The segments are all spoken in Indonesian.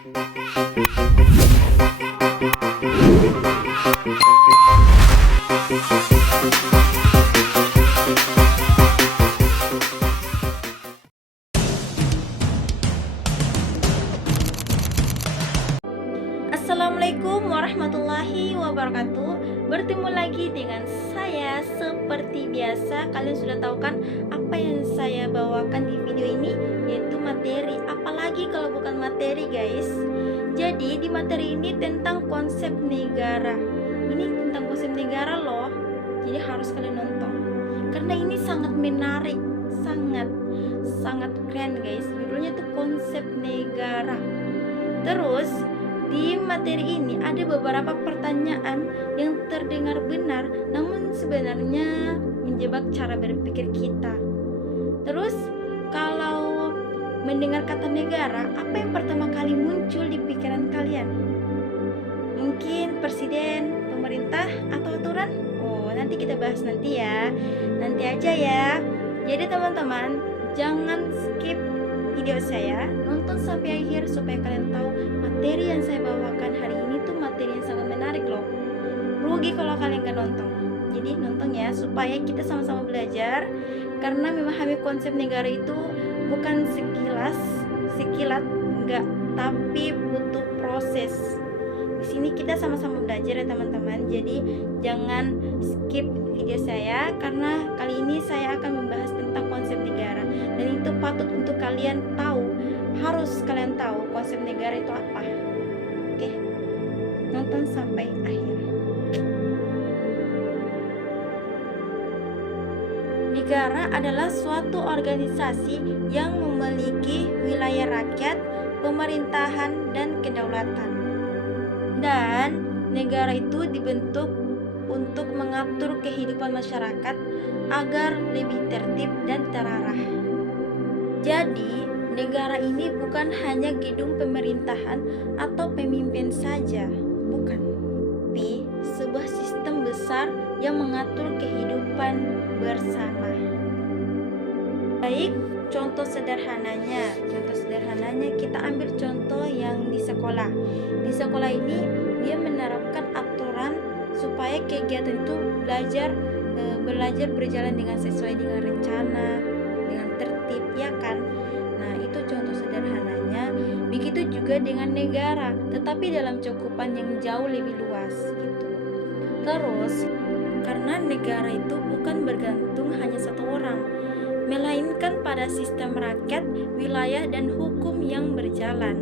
Assalamualaikum warahmatullahi wabarakatuh. Bertemu lagi dengan saya. Seperti biasa, kalian sudah tahu kan apa yang saya bawakan di video ini, yaitu materi. Apalagi kalau bukan materi, guys. Jadi di materi ini tentang konsep negara. Ini tentang konsep negara loh. Jadi harus kalian nonton karena ini sangat menarik, sangat keren, guys. Judulnya tuh konsep negara. Terus di materi ini ada beberapa pertanyaan yang terdengar benar, namun sebenarnya menjebak cara berpikir kita. Terus, kalau mendengar kata negara, apa yang pertama kali muncul di pikiran kalian? Mungkin presiden, pemerintah, atau aturan? Oh, nanti kita bahas nanti ya. Nanti aja ya. Jadi teman-teman, jangan skip video saya, nonton sampai akhir supaya kalian tahu materi yang saya bawakan hari ini tuh materi yang sangat menarik loh. Rugi kalau kalian gak nonton. Jadi nonton ya supaya kita sama-sama belajar, karena memahami konsep negara itu bukan sekilat enggak, tapi butuh proses. Di sini kita sama-sama belajar ya teman-teman. Jadi jangan skip video saya karena kali ini saya akan membahas tentang konsep negara, dan itu patut untuk kalian tahu, harus kalian tahu konsep negara itu apa. Oke, nonton sampai akhir. Negara adalah suatu organisasi yang memiliki wilayah rakyat, pemerintahan, dan kedaulatan. Dan negara itu dibentuk untuk mengatur kehidupan masyarakat agar lebih tertib dan terarah. Jadi, negara ini bukan hanya gedung pemerintahan atau pemimpin saja, bukan. Tapi sebuah sistem besar yang mengatur kehidupan bersama. Baik, contoh sederhananya kita ambil contoh yang di sekolah. Di sekolah ini dia menerapkan aturan supaya kegiatan itu belajar berjalan dengan sesuai dengan rencana, dengan tertib, ya kan? Nah, itu contoh sederhananya. Begitu juga dengan negara, tetapi dalam cakupan yang jauh lebih luas gitu. Terus, karena negara itu bukan bergantung hanya satu orang, melainkan pada sistem rakyat, wilayah, dan hukum yang berjalan.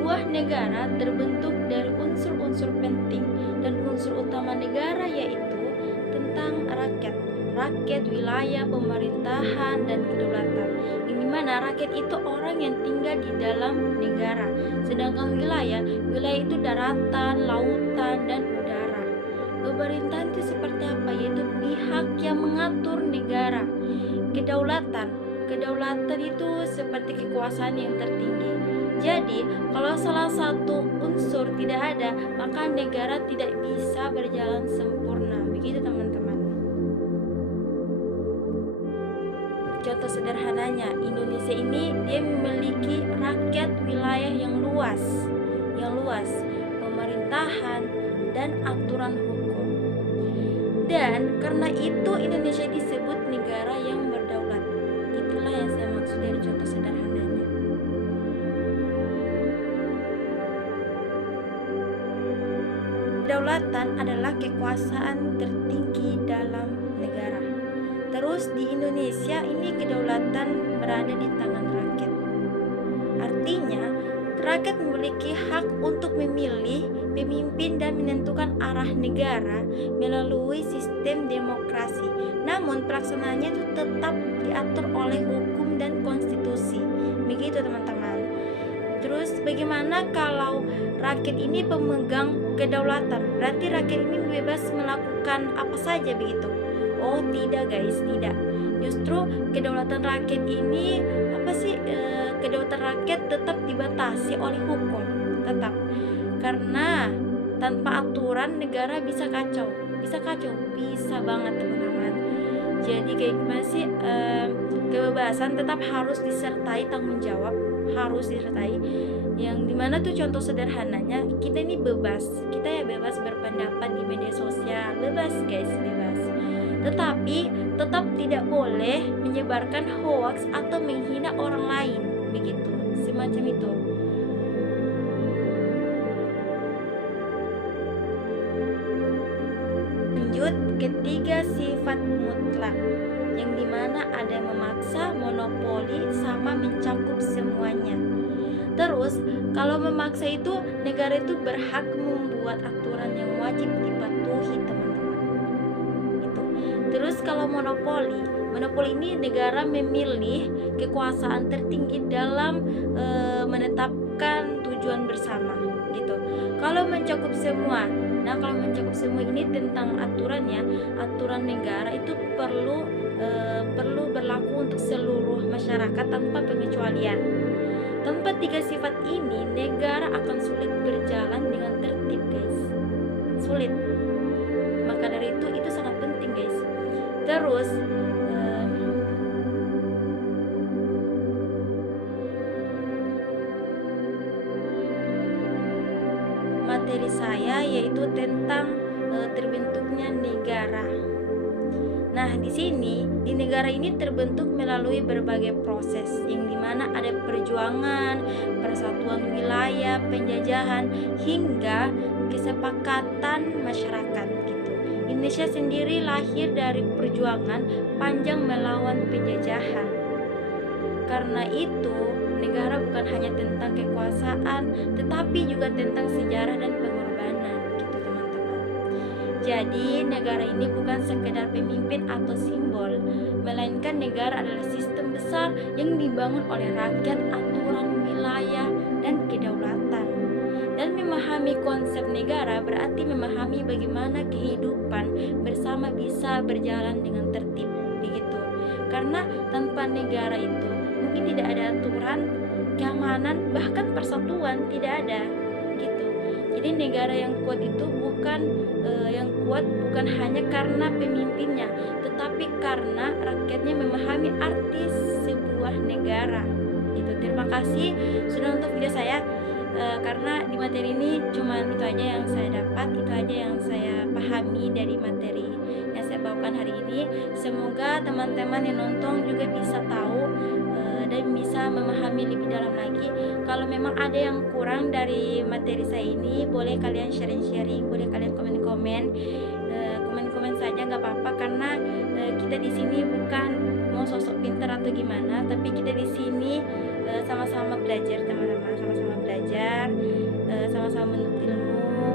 Sebuah negara terbentuk dari unsur-unsur penting, dan unsur utama negara yaitu tentang rakyat, wilayah, pemerintahan, dan kedaulatan. Ini mana rakyat itu orang yang tinggal di dalam negara, sedangkan wilayah itu daratan, lautan, dan udara. Pemerintahan itu seperti apa? Yaitu pihak yang mengatur negara. Kedaulatan itu seperti kekuasaan yang tertinggi. Jadi, kalau salah satu unsur tidak ada, maka negara tidak bisa berjalan sempurna. Begitu teman-teman. Contoh sederhananya, Indonesia ini dia memiliki rakyat, wilayah yang luas, pemerintahan, dan aturan hukum. Dan karena itu Indonesia disebut negara yang berdaulat. Itulah yang saya maksud dari contoh sederhananya. Kedaulatan adalah kekuasaan tertinggi dalam negara. Terus di Indonesia ini kedaulatan berada di tangan rakyat. Artinya, rakyat memiliki hak untuk memilih pemimpin dan menentukan arah negara melalui sistem demokrasi. Namun pelaksanaannya itu tetap diatur oleh hukum dan konstitusi. Begitu teman-teman. Terus bagaimana kalau rakyat ini pemegang kedaulatan? Berarti rakyat ini bebas melakukan apa saja begitu? Oh tidak guys, tidak. Justru kedaulatan rakyat ini kedaulatan rakyat tetap dibatasi oleh hukum, tetap. Karena tanpa aturan negara bisa kacau, bisa banget teman-teman. Jadi kayak gimana sih, kebebasan tetap harus disertai tanggung jawab, harus disertai, yang dimana tuh contoh sederhananya kita ini bebas, kita ya bebas berpendapat di media sosial, bebas guys, bebas. Tetapi tetap tidak boleh menyebarkan hoaks atau menghina orang lain, begitu, semacam itu. Lanjut, ketiga sifat mutlak, yang dimana ada memaksa, monopoli, sama mencakup semuanya. Terus, kalau memaksa itu, negara itu berhak membuat aturan yang wajib dipatuhi, teman-teman. Itu. Terus kalau monopoli, monopoli ini negara memilih kekuasaan tertinggi dalam menetapkan tujuan bersama, gitu. Kalau mencakup semua, nah kalau mencakup semua ini tentang aturannya, aturan negara itu perlu berlaku untuk seluruh masyarakat tanpa pengecualian. Tanpa tiga sifat ini, negara akan sulit berjalan dengan tertib, guys. Sulit. Maka dari itu sangat penting, guys. Terus materi saya yaitu tentang terbentuknya negara. Nah, di sini di negara ini terbentuk melalui berbagai proses, yang dimana ada perjuangan, persatuan wilayah, penjajahan, hingga kesepakatan masyarakat, gitu. Indonesia sendiri lahir dari perjuangan panjang melawan penjajahan. Karena itu, negara bukan hanya tentang kekuasaan, tetapi juga tentang sejarah dan pengorbanan, gitu teman-teman. Jadi, negara ini bukan sekedar pemimpin atau simbol, melainkan negara adalah sistem besar yang dibangun oleh rakyat, aturan wilayah, dan kedaulatan. Dan memahami konsep negara berarti memahami bagaimana kehidupan bersama bisa berjalan dengan tertib, begitu. Karena tanpa negara itu mungkin tidak ada aturan, keamanan, bahkan persatuan tidak ada, gitu. Jadi negara yang kuat itu bukan hanya karena pemimpinnya, tetapi karena rakyatnya memahami arti sebuah negara, gitu. Terima kasih sudah nonton video saya. Karena di materi ini cuma itu aja yang saya dapat, itu aja yang saya pahami dari materi yang saya bawakan hari ini. Semoga teman-teman yang nonton juga bisa tahu dan bisa memahami lebih dalam lagi. Kalau memang ada yang kurang dari materi saya ini, boleh kalian sharing-sharing, boleh kalian komen-komen, komen-komen saja nggak apa-apa, karena kita di sini bukan mau sosok pintar atau gimana, tapi kita di sini sama-sama belajar, teman-teman, sama-sama belajar, sama-sama menuntut ilmu.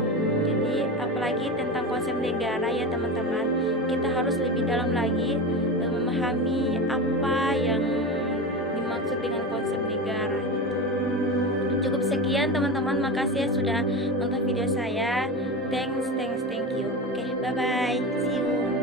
Jadi apalagi tentang konsep negara ya teman-teman, kita harus lebih dalam lagi memahami apa yang dimaksud dengan konsep negara, gitu. Cukup sekian teman-teman, makasih ya sudah nonton video saya. Thank you. Oke, bye bye, see you.